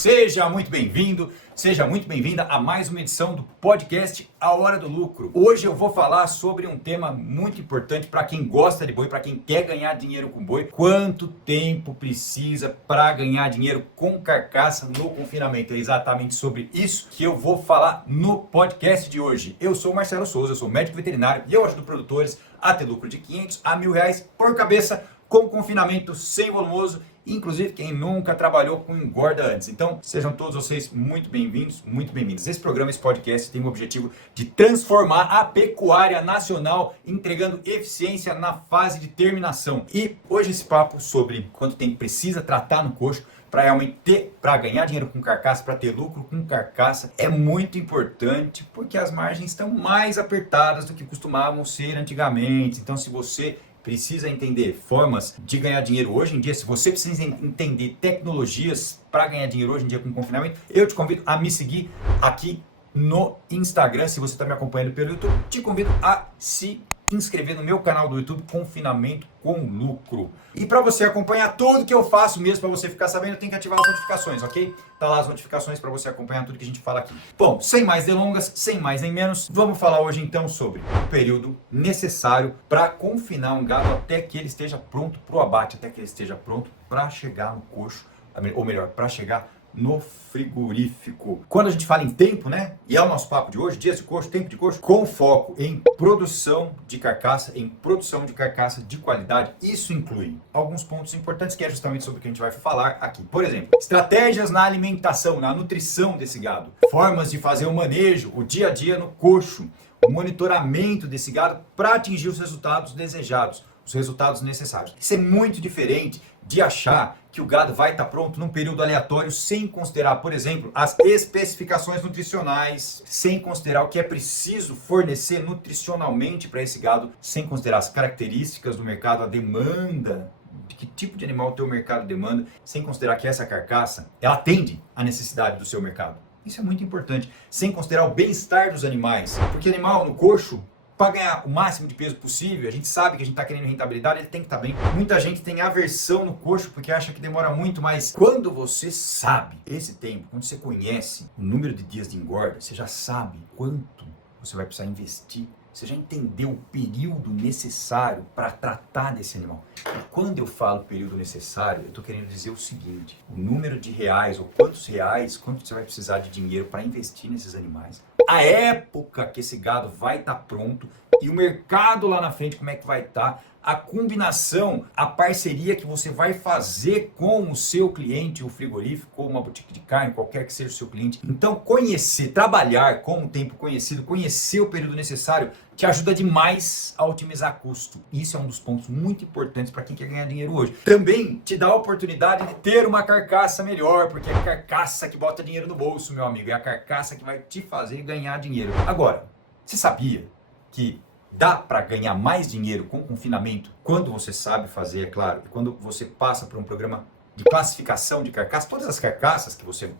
Seja muito bem-vindo, seja muito bem-vinda a mais uma edição do podcast A Hora do Lucro. Hoje eu vou falar sobre um tema muito importante para quem gosta de boi, para quem quer ganhar dinheiro com boi. Quanto tempo precisa para ganhar dinheiro com carcaça no confinamento? É exatamente sobre isso que eu vou falar no podcast de hoje. Eu sou Marcelo Souza, eu sou médico veterinário e eu ajudo produtores a ter lucro de R$500 a R$1.000 por cabeça com confinamento sem volumoso, inclusive quem nunca trabalhou com engorda antes. Então, sejam todos vocês muito bem-vindos, muito bem-vindos. Esse programa, esse podcast tem o objetivo de transformar a pecuária nacional, entregando eficiência na fase de terminação. E hoje esse papo sobre quanto tempo precisa tratar no coxo para realmente ter, para ganhar dinheiro com carcaça, para ter lucro com carcaça, é muito importante porque as margens estão mais apertadas do que costumavam ser antigamente. Então, se você precisa entender formas de ganhar dinheiro hoje em dia, se você precisa entender tecnologias para ganhar dinheiro hoje em dia com confinamento, eu te convido a me seguir aqui no Instagram. Se você está me acompanhando pelo YouTube, te convido a se inscrever no meu canal do YouTube Confinamento com Lucro. E para você acompanhar tudo que eu faço mesmo, para você ficar sabendo, tem que ativar as notificações, ok? Tá lá as notificações para você acompanhar tudo que a gente fala aqui. Bom, sem mais delongas, sem mais nem menos, vamos falar hoje então sobre o período necessário para confinar um gado até que ele esteja pronto para o abate, até que ele esteja pronto para chegar no coxo, ou melhor, para chegar no frigorífico. Quando a gente fala em tempo, né? E é o nosso papo de hoje, dias de coxo, tempo de coxo, com foco em produção de carcaça, de qualidade. Isso inclui alguns pontos importantes que é justamente sobre o que a gente vai falar aqui. Por exemplo, estratégias na alimentação, na nutrição desse gado, formas de fazer o manejo, o dia a dia no coxo, o monitoramento desse gado para atingir os resultados desejados, os resultados necessários. Isso é muito diferente de achar que o gado vai estar pronto num período aleatório sem considerar, por exemplo, as especificações nutricionais, sem considerar o que é preciso fornecer nutricionalmente para esse gado, sem considerar as características do mercado, a demanda, de que tipo de animal o teu mercado demanda, sem considerar que essa carcaça, ela atende à necessidade do seu mercado. Isso é muito importante, sem considerar o bem-estar dos animais, porque animal no coxo, para ganhar o máximo de peso possível, a gente sabe que a gente está querendo rentabilidade, ele tem que estar bem. Muita gente tem aversão no coxo porque acha que demora muito, mas quando você sabe esse tempo, quando você conhece o número de dias de engorda, você já sabe quanto você vai precisar investir, você já entendeu o período necessário para tratar desse animal. E quando eu falo período necessário, eu estou querendo dizer o seguinte: o número de reais, ou quanto você vai precisar de dinheiro para investir nesses animais, a época que esse gado vai estar pronto e o mercado lá na frente como é que vai estar, a combinação, a parceria que você vai fazer com o seu cliente, o frigorífico ou uma boutique de carne, qualquer que seja o seu cliente. Então conhecer, trabalhar com o tempo conhecido, conhecer o período necessário, te ajuda demais a otimizar custo. Isso é um dos pontos muito importantes para quem quer ganhar dinheiro hoje. Também te dá a oportunidade de ter uma carcaça melhor, porque é a carcaça que bota dinheiro no bolso, meu amigo. É a carcaça que vai te fazer ganhar dinheiro. Agora, você sabia que dá para ganhar mais dinheiro com confinamento quando você sabe fazer, é claro, e quando você passa por um programa de classificação de carcaça? Todas as carcaças que você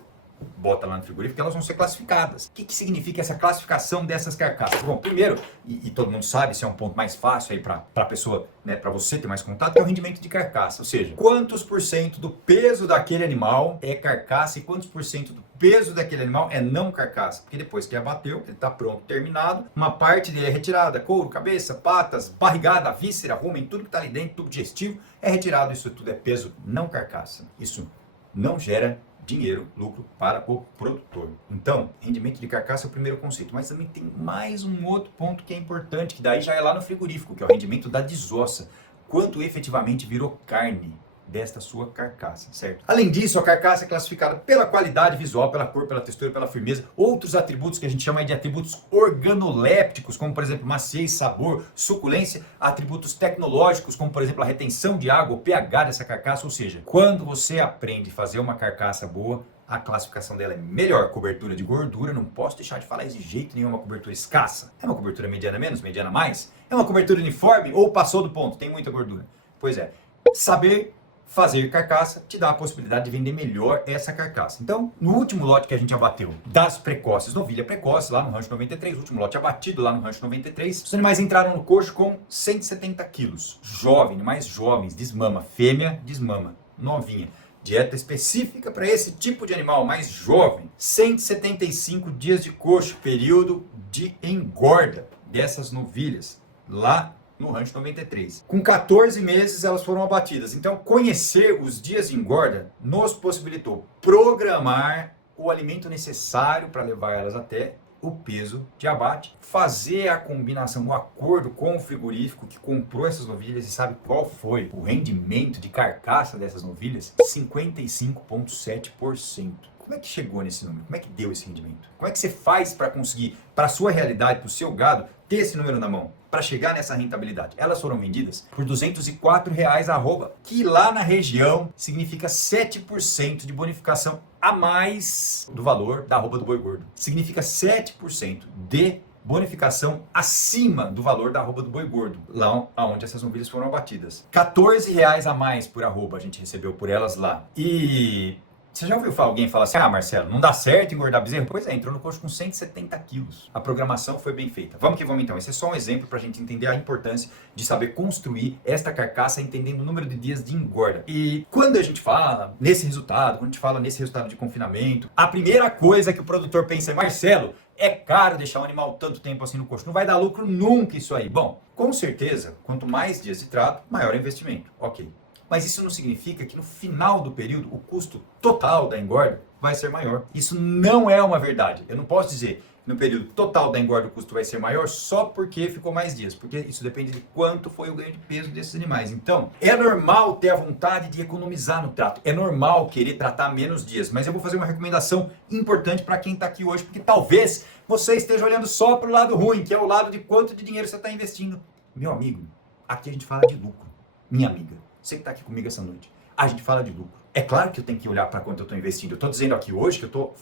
bota lá no frigorífico, elas vão ser classificadas. O que significa essa classificação dessas carcaças? Bom, primeiro, e todo mundo sabe, esse é um ponto mais fácil aí para a pessoa, né, para você ter mais contato, que é o rendimento de carcaça. Ou seja, quantos por cento do peso daquele animal é carcaça e quantos por cento do peso daquele animal é não carcaça. Porque depois que abateu, ele está pronto, terminado, uma parte dele é retirada, couro, cabeça, patas, barrigada, víscera, rumen, tudo que está ali dentro, tubo digestivo, é retirado. Isso tudo é peso não carcaça. Isso não gera dinheiro, lucro para o produtor. Então, rendimento de carcaça é o primeiro conceito, mas também tem mais um outro ponto que é importante, que daí já é lá no frigorífico, que é o rendimento da desossa. Quanto efetivamente virou carne desta sua carcaça, certo? Além disso, a carcaça é classificada pela qualidade visual, pela cor, pela textura, pela firmeza, outros atributos que a gente chama de atributos organolépticos, como por exemplo maciez, sabor, suculência, atributos tecnológicos, como por exemplo a retenção de água, o pH dessa carcaça. Ou seja, quando você aprende a fazer uma carcaça boa, a classificação dela é melhor. Cobertura de gordura, não posso deixar de falar isso de jeito nenhum. É uma cobertura escassa? É uma cobertura mediana menos, mediana mais? É uma cobertura uniforme ou passou do ponto? Tem muita gordura? Pois é, saber fazer carcaça te dá a possibilidade de vender melhor essa carcaça. Então, no último lote que a gente abateu das precoces, novilha precoce, lá no Rancho 93, o último lote abatido lá no Rancho 93, os animais entraram no coxo com 170 quilos. Jovem, animais jovens, desmama, fêmea, desmama, novinha. Dieta específica para esse tipo de animal mais jovem. 175 dias de coxo, período de engorda dessas novilhas, lá no Rancho 93. Com 14 meses elas foram abatidas. Então, conhecer os dias de engorda nos possibilitou programar o alimento necessário para levar elas até o peso de abate, fazer a combinação, o acordo com o frigorífico que comprou essas novilhas e sabe qual foi o rendimento de carcaça dessas novilhas? 55,7%. Como é que chegou nesse número? Como é que deu esse rendimento? Como é que você faz para conseguir, para a sua realidade, para o seu gado, ter esse número na mão? Para chegar nessa rentabilidade. Elas foram vendidas por R$204 a arroba, que lá na região significa 7% de bonificação a mais do valor da arroba do boi gordo. Significa 7% de bonificação acima do valor da arroba do boi gordo, lá onde essas novilhas foram abatidas. R$14 a mais por arroba a gente recebeu por elas lá. E você já ouviu alguém falar assim, Marcelo, não dá certo engordar bezerro? Pois é, entrou no coxo com 170 quilos. A programação foi bem feita. Vamos que vamos então. Esse é só um exemplo para a gente entender a importância de saber construir esta carcaça entendendo o número de dias de engorda. E quando a gente fala nesse resultado, quando a gente fala nesse resultado de confinamento, a primeira coisa que o produtor pensa é, Marcelo, é caro deixar um animal tanto tempo assim no coxo. Não vai dar lucro nunca isso aí. Bom, com certeza, quanto mais dias de trato, maior é o investimento. Ok. Mas isso não significa que no final do período o custo total da engorda vai ser maior. Isso não é uma verdade. Eu não posso dizer que no período total da engorda o custo vai ser maior só porque ficou mais dias, porque isso depende de quanto foi o ganho de peso desses animais. Então, é normal ter a vontade de economizar no trato, é normal querer tratar menos dias, mas eu vou fazer uma recomendação importante para quem está aqui hoje, porque talvez você esteja olhando só para o lado ruim, que é o lado de quanto de dinheiro você está investindo. Meu amigo, aqui a gente fala de lucro. Minha amiga, você que está aqui comigo essa noite, a gente fala de lucro. É claro que eu tenho que olhar para quanto eu estou investindo. Eu estou dizendo aqui hoje que eu estou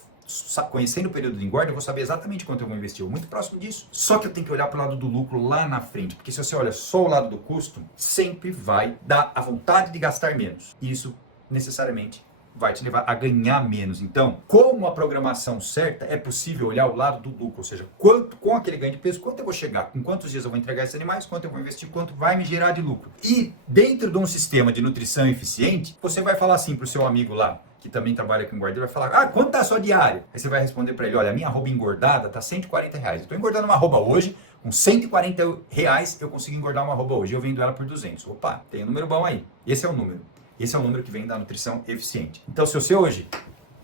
conhecendo o período de engorda, eu vou saber exatamente quanto eu vou investir. Eu muito próximo disso. Só que eu tenho que olhar para o lado do lucro lá na frente. Porque se você olha só o lado do custo, sempre vai dar a vontade de gastar menos. E isso necessariamente vai te levar a ganhar menos. Então, com a programação certa, é possível olhar o lado do lucro, ou seja, quanto com aquele ganho de peso, quanto eu vou chegar, com quantos dias eu vou entregar esses animais, quanto eu vou investir, quanto vai me gerar de lucro. E dentro de um sistema de nutrição eficiente, você vai falar assim para o seu amigo lá, que também trabalha com engorda, vai falar, quanto tá a sua diária? Aí você vai responder para ele, olha, a minha arroba engordada tá R$140. Eu estou engordando uma arroba hoje, com R$140 eu consigo engordar uma arroba hoje, eu vendo ela por 200. Opa, tem um número bom aí. Esse é o número. Esse é o número que vem da nutrição eficiente. Então, se você hoje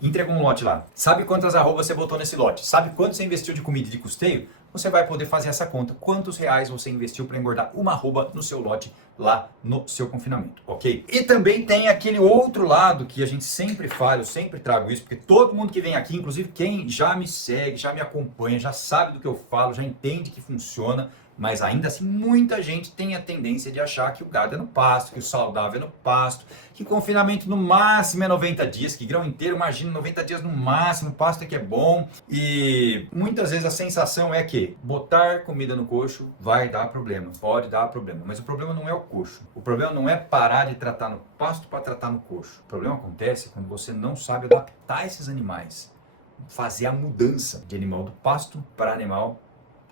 entregou um lote lá, sabe quantas arrobas você botou nesse lote, sabe quanto você investiu de comida e de custeio, você vai poder fazer essa conta. Quantos reais você investiu para engordar uma arroba no seu lote lá no seu confinamento, ok? E também tem aquele outro lado que a gente sempre fala, eu sempre trago isso, porque todo mundo que vem aqui, inclusive quem já me segue, já me acompanha, já sabe do que eu falo, já entende que funciona, mas ainda assim muita gente tem a tendência de achar que o gado é no pasto, que o saudável é no pasto, que confinamento no máximo é 90 dias, que grão inteiro, imagina 90 dias no máximo, pasto é que é bom. E muitas vezes a sensação é que botar comida no coxo vai dar problema, pode dar problema, mas o problema não é o coxo. O problema não é parar de tratar no pasto para tratar no coxo. O problema acontece quando você não sabe adaptar esses animais, fazer a mudança de animal do pasto para animal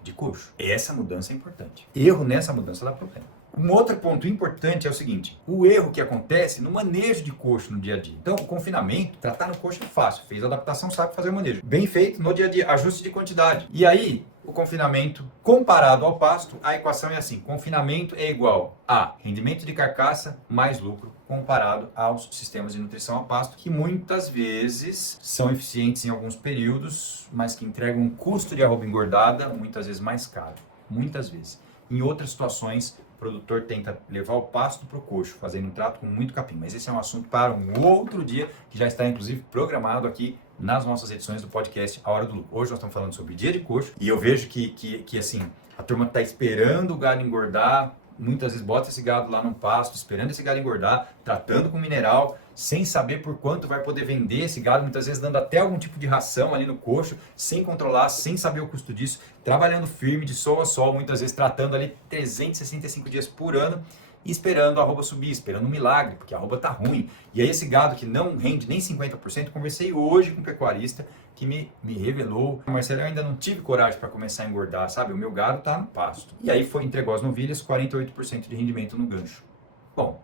de coxo. Essa mudança é importante. Erro nessa mudança dá problema. Um outro ponto importante é o seguinte, o erro que acontece no manejo de coxo no dia a dia. Então, o confinamento, tratar no coxo é fácil, fez a adaptação, sabe fazer o manejo. Bem feito no dia a dia, ajuste de quantidade. E aí, o confinamento comparado ao pasto, a equação é assim, confinamento é igual a rendimento de carcaça mais lucro comparado aos sistemas de nutrição a pasto, que muitas vezes são eficientes em alguns períodos, mas que entregam um custo de arroba engordada muitas vezes mais caro. Muitas vezes. Em outras situações, o produtor tenta levar o pasto para o coxo, fazendo um trato com muito capim. Mas esse é um assunto para um outro dia, que já está inclusive programado aqui nas nossas edições do podcast A Hora do Lucro. Hoje nós estamos falando sobre dia de coxo e eu vejo que assim, a turma está esperando o gado engordar, muitas vezes bota esse gado lá no pasto, esperando esse gado engordar, tratando com mineral, sem saber por quanto vai poder vender esse gado, muitas vezes dando até algum tipo de ração ali no coxo, sem controlar, sem saber o custo disso, trabalhando firme de sol a sol, muitas vezes tratando ali 365 dias por ano e esperando a arroba subir, esperando um milagre, porque a arroba tá ruim. E aí esse gado que não rende nem 50%, conversei hoje com um pecuarista que me revelou, Marcelo, eu ainda não tive coragem para começar a engordar, sabe? O meu gado tá no pasto. E aí entregou as novilhas, 48% de rendimento no gancho. Bom,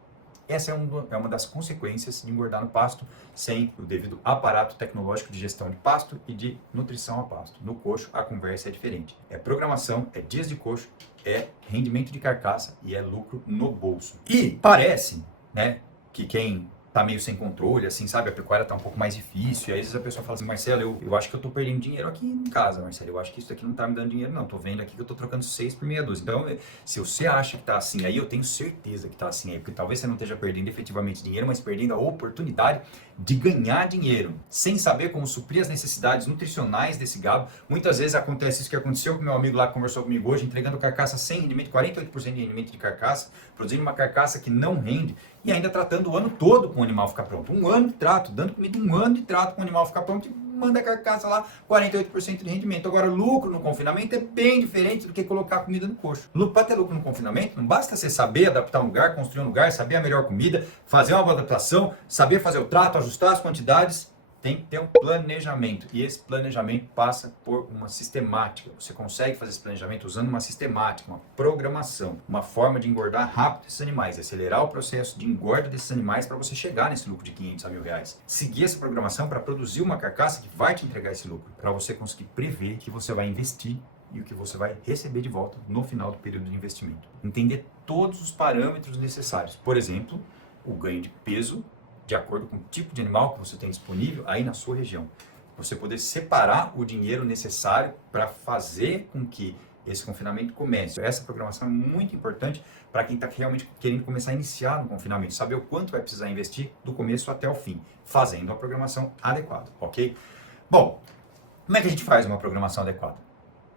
Essa é uma das consequências de engordar no pasto sem o devido aparato tecnológico de gestão de pasto e de nutrição a pasto. No coxo, a conversa é diferente. É programação, é dias de coxo, é rendimento de carcaça e é lucro no bolso. E parece, né, que quem tá meio sem controle, assim, sabe? A pecuária tá um pouco mais difícil. E aí, às vezes a pessoa fala assim, Marcelo, eu acho que eu tô perdendo dinheiro aqui em casa, Marcelo. Eu acho que isso daqui não tá me dando dinheiro, não. Tô vendo aqui que eu tô trocando 6 por meia dúzia. Então, se você acha que tá assim aí, eu tenho certeza que tá assim aí. Porque talvez você não esteja perdendo efetivamente dinheiro, mas perdendo a oportunidade de ganhar dinheiro, sem saber como suprir as necessidades nutricionais desse gado. Muitas vezes acontece isso que aconteceu com meu amigo lá que conversou comigo hoje, entregando carcaça sem rendimento, 48% de rendimento de carcaça, produzindo uma carcaça que não rende e ainda tratando o ano todo com o animal ficar pronto. Um ano de trato, dando comida um ano de trato com o animal ficar pronto e manda a carcaça lá, 48% de rendimento. Agora, lucro no confinamento é bem diferente do que colocar comida no coxo. Para ter lucro no confinamento, não basta você saber adaptar um lugar, construir um lugar, saber a melhor comida, fazer uma boa adaptação, saber fazer o trato, ajustar as quantidades. Tem que ter um planejamento. E esse planejamento passa por uma sistemática. Você consegue fazer esse planejamento usando uma sistemática, uma programação, uma forma de engordar rápido esses animais, acelerar o processo de engorda desses animais para você chegar nesse lucro de 500 a R$1.000. Seguir essa programação para produzir uma carcaça que vai te entregar esse lucro, para você conseguir prever que você vai investir e o que você vai receber de volta no final do período de investimento. Entender todos os parâmetros necessários. Por exemplo, o ganho de peso de acordo com o tipo de animal que você tem disponível aí na sua região. Você poder separar o dinheiro necessário para fazer com que esse confinamento comece. Essa programação é muito importante para quem está realmente querendo começar a iniciar no confinamento, saber o quanto vai precisar investir do começo até o fim, fazendo a programação adequada, ok? Bom, como é que a gente faz uma programação adequada?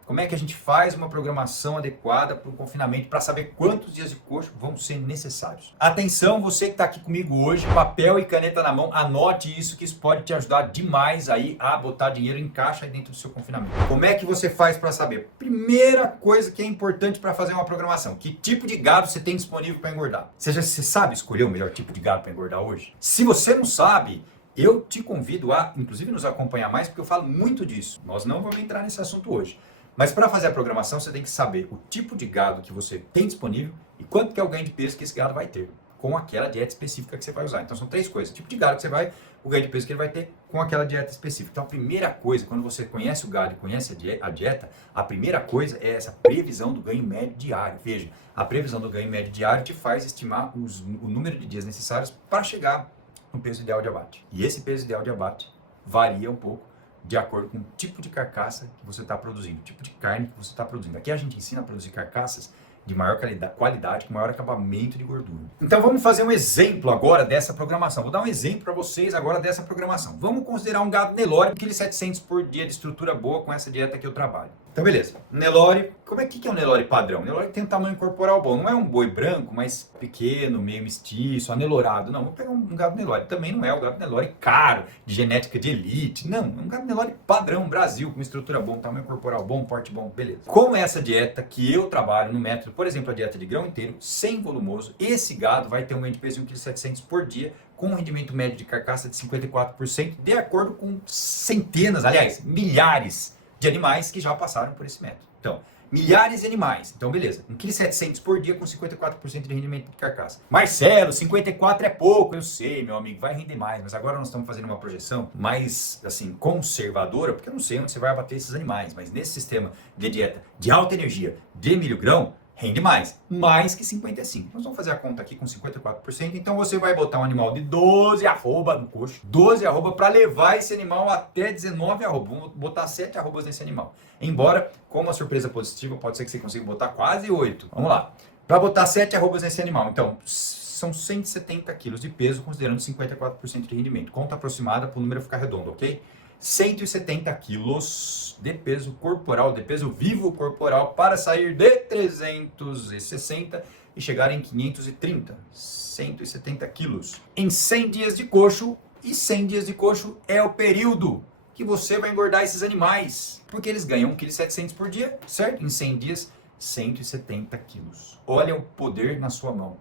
Como é que a gente faz uma programação adequada para o confinamento para saber quantos dias de coxo vão ser necessários? Atenção, você que está aqui comigo hoje, papel e caneta na mão, anote isso que isso pode te ajudar demais aí a botar dinheiro em caixa aí dentro do seu confinamento. Como é que você faz para saber? Primeira coisa que é importante para fazer uma programação, que tipo de gado você tem disponível para engordar? Você sabe escolher o melhor tipo de gado para engordar hoje? Se você não sabe, eu te convido a, inclusive, nos acompanhar mais, porque eu falo muito disso. Nós não vamos entrar nesse assunto hoje. Mas para fazer a programação, você tem que saber o tipo de gado que você tem disponível e quanto que é o ganho de peso que esse gado vai ter com aquela dieta específica que você vai usar. Então são 3 coisas. O tipo de gado que você vai, o ganho de peso que ele vai ter com aquela dieta específica. Então a primeira coisa, quando você conhece o gado e conhece a dieta, a primeira coisa é essa previsão do ganho médio diário. Veja, a previsão do ganho médio diário te faz estimar o número de dias necessários para chegar no peso ideal de abate. E esse peso ideal de abate varia um pouco de acordo com o tipo de carcaça que você está produzindo, o tipo de carne que você está produzindo. Aqui a gente ensina a produzir carcaças de maior qualidade, com maior acabamento de gordura. Então vamos fazer um exemplo agora dessa programação. Vou dar um exemplo para vocês agora dessa programação. Vamos considerar um gado Nelore, 1,7 kg por dia de estrutura boa com essa dieta que eu trabalho. Então beleza, Nelore, como é que é um Nelore padrão? O Nelore tem um tamanho corporal bom, não é um boi branco, mas pequeno, meio mestiço, anelorado. Não, vou pegar um gado Nelore. Também não é o gado Nelore caro, de genética de elite. Não, é um gado Nelore padrão, Brasil, com uma estrutura boa, um tamanho corporal bom, porte bom, beleza. Com essa dieta que eu trabalho no método, por exemplo, a dieta de grão inteiro, sem volumoso, esse gado vai ter um ganho de peso de 1,7 kg por dia, com um rendimento médio de carcaça de 54%, de acordo com centenas, aliás, milhares de animais que já passaram por esse método. Então, milhares de animais. Então, beleza. 1,7 kg por dia com 54% de rendimento de carcaça. Marcelo, 54 é pouco. Eu sei, meu amigo, vai render mais. Mas agora nós estamos fazendo uma projeção mais, assim, conservadora, porque eu não sei onde você vai abater esses animais. Mas nesse sistema de dieta de alta energia, de milho grão, rende mais que 55. Nós vamos fazer a conta aqui com 54%, então você vai botar um animal de 12 arroba no coxo, 12 arroba para levar esse animal até 19 arroba. Vamos botar 7 arrobas nesse animal. Embora, com uma surpresa positiva, pode ser que você consiga botar quase 8. Vamos lá. Para botar 7 arrobas nesse animal, então, são 170 quilos de peso, considerando 54% de rendimento. Conta aproximada para o número ficar redondo, ok? 170 quilos de peso corporal, de peso vivo corporal, para sair de 360 e chegar em 530. 170 quilos. Em 100 dias de coxo, e 100 dias de coxo é o período que você vai engordar esses animais. Porque eles ganham 1,7 kg por dia, certo? Em 100 dias, 170 quilos. Olha o poder na sua mão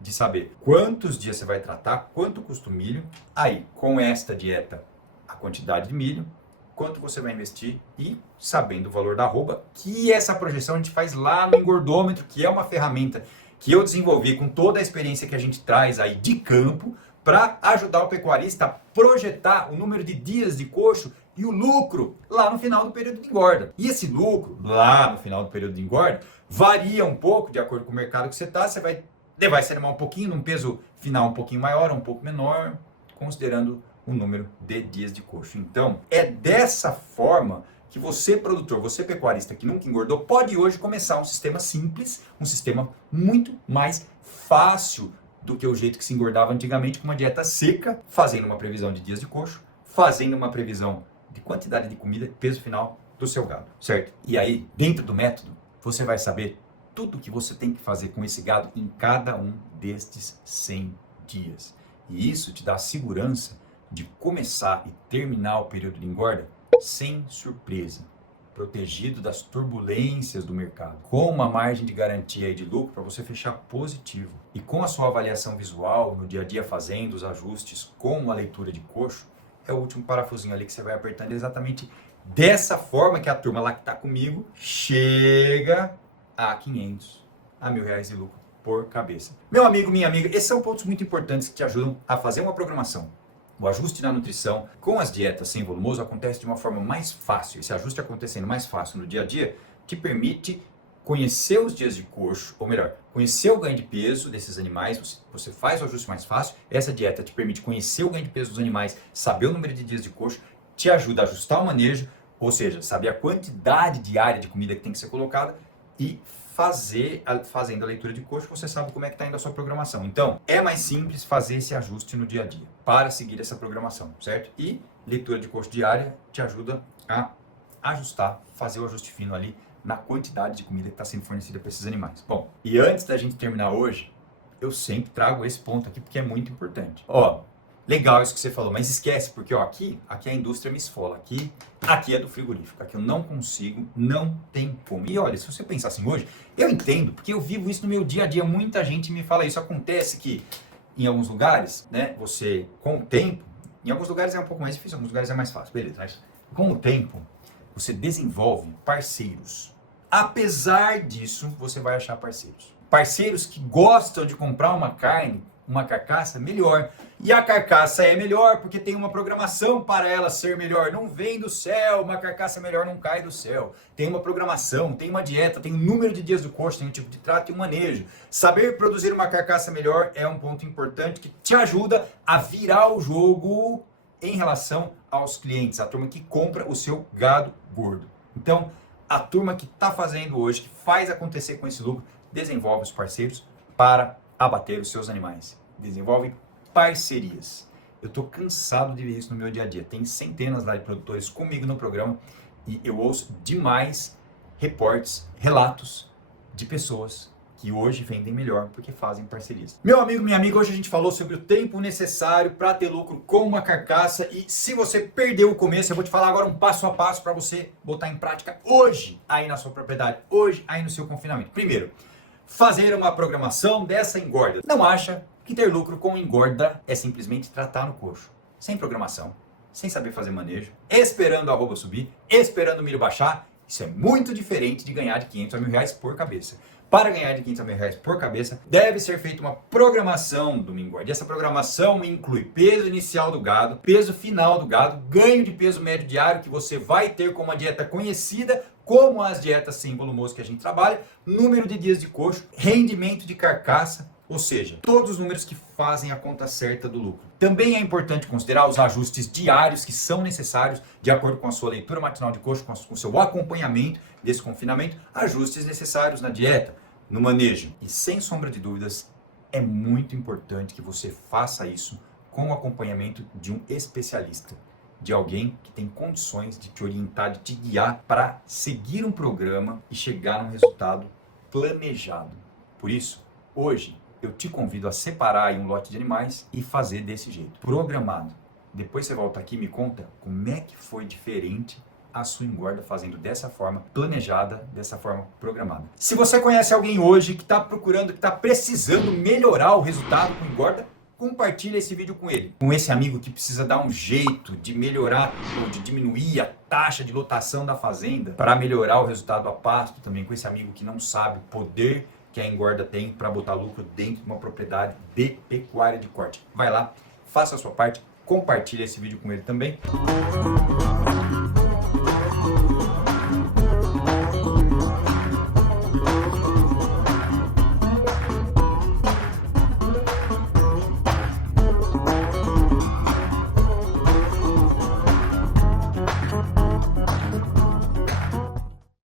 de saber quantos dias você vai tratar, quanto custa o milho. Aí, com esta dieta, a quantidade de milho, quanto você vai investir e sabendo o valor da arroba, que essa projeção a gente faz lá no engordômetro, que é uma ferramenta que eu desenvolvi com toda a experiência que a gente traz aí de campo para ajudar o pecuarista a projetar o número de dias de coxo e o lucro lá no final do período de engorda. E esse lucro lá no final do período de engorda varia um pouco de acordo com o mercado que você está. Você vai levar esse animal um pouquinho, num peso final um pouquinho maior, um pouco menor, considerando o número de dias de coxo. Então, é dessa forma que você, produtor, você pecuarista que nunca engordou, pode hoje começar um sistema simples, um sistema muito mais fácil do que o jeito que se engordava antigamente, com uma dieta seca, fazendo uma previsão de dias de coxo, fazendo uma previsão de quantidade de comida, peso final do seu gado, certo? E aí, dentro do método, você vai saber tudo o que você tem que fazer com esse gado em cada um destes 100 dias. E isso te dá a segurança de começar e terminar o período de engorda sem surpresa, protegido das turbulências do mercado, com uma margem de garantia e de lucro para você fechar positivo. E com a sua avaliação visual, no dia a dia fazendo os ajustes com a leitura de coxo, é o último parafusinho ali que você vai apertando exatamente dessa forma que a turma lá que está comigo chega a 500 a R$1.000 de lucro por cabeça. Meu amigo, minha amiga, esses são pontos muito importantes que te ajudam a fazer uma programação. O ajuste na nutrição com as dietas sem volumoso acontece de uma forma mais fácil. Esse ajuste acontecendo mais fácil no dia a dia te permite conhecer os dias de coxo, ou melhor, conhecer o ganho de peso desses animais. Você faz o ajuste mais fácil. Essa dieta te permite conhecer o ganho de peso dos animais, saber o número de dias de coxo, te ajuda a ajustar o manejo, ou seja, saber a quantidade diária de comida que tem que ser colocada e fazendo a leitura de coxo, você sabe como é que está indo a sua programação. Então, é mais simples fazer esse ajuste no dia a dia para seguir essa programação, certo? E leitura de coxo diária te ajuda a ajustar, fazer o ajuste fino ali na quantidade de comida que está sendo fornecida para esses animais. Bom, e antes da gente terminar hoje, eu sempre trago esse ponto aqui porque é muito importante. Ó, legal isso que você falou, mas esquece, porque ó, aqui a indústria me esfola, aqui é do frigorífico, aqui eu não consigo, não tem como. E olha, se você pensar assim hoje, eu entendo, porque eu vivo isso no meu dia a dia, muita gente me fala isso. Acontece que em alguns lugares, né, você, com o tempo, em alguns lugares é um pouco mais difícil, em alguns lugares é mais fácil, beleza, mas com o tempo, você desenvolve parceiros. Apesar disso, você vai achar parceiros. Parceiros que gostam de comprar uma carne, uma carcaça melhor. E a carcaça é melhor porque tem uma programação para ela ser melhor. Não vem do céu, uma carcaça melhor não cai do céu. Tem uma programação, tem uma dieta, tem um número de dias do coxo, tem um tipo de trato e um manejo. Saber produzir uma carcaça melhor é um ponto importante que te ajuda a virar o jogo em relação aos clientes, a turma que compra o seu gado gordo. Então, a turma que está fazendo hoje, que faz acontecer com esse lucro, desenvolve os parceiros para abater os seus animais. Desenvolve parcerias. Eu estou cansado de ver isso no meu dia a dia. Tem centenas lá de produtores comigo no programa e eu ouço demais reportes, relatos de pessoas que hoje vendem melhor porque fazem parcerias. Meu amigo, minha amiga, hoje a gente falou sobre o tempo necessário para ter lucro com uma carcaça e se você perdeu o começo, eu vou te falar agora um passo a passo para você botar em prática hoje aí na sua propriedade, hoje aí no seu confinamento. Primeiro, fazer uma programação dessa engorda. Não acha que ter lucro com engorda é simplesmente tratar no coxo, sem programação, sem saber fazer manejo, esperando a arroba subir, esperando o milho baixar. Isso é muito diferente de ganhar de 500 a R$1.000 por cabeça. Para ganhar de 500 a R$1.000 por cabeça, deve ser feita uma programação do engorda. E essa programação inclui peso inicial do gado, peso final do gado, ganho de peso médio diário que você vai ter com uma dieta conhecida, como as dietas sem volumoso que a gente trabalha, número de dias de coxo, rendimento de carcaça, ou seja, todos os números que fazem a conta certa do lucro. Também é importante considerar os ajustes diários que são necessários de acordo com a sua leitura matinal de coxo, com o seu acompanhamento desse confinamento, ajustes necessários na dieta, no manejo. E sem sombra de dúvidas, é muito importante que você faça isso com o acompanhamento de um especialista, de alguém que tem condições de te orientar, de te guiar para seguir um programa e chegar num resultado planejado. Por isso, hoje, eu te convido a separar aí um lote de animais e fazer desse jeito, programado. Depois você volta aqui e me conta como é que foi diferente a sua engorda fazendo dessa forma planejada, dessa forma programada. Se você conhece alguém hoje que está procurando, que está precisando melhorar o resultado com engorda, compartilha esse vídeo com ele. Com esse amigo que precisa dar um jeito de melhorar ou de diminuir a taxa de lotação da fazenda para melhorar o resultado a pasto, também com esse amigo que não sabe o poder que a Engorda tem para botar lucro dentro de uma propriedade de pecuária de corte. Vai lá, faça a sua parte, compartilhe esse vídeo com ele também.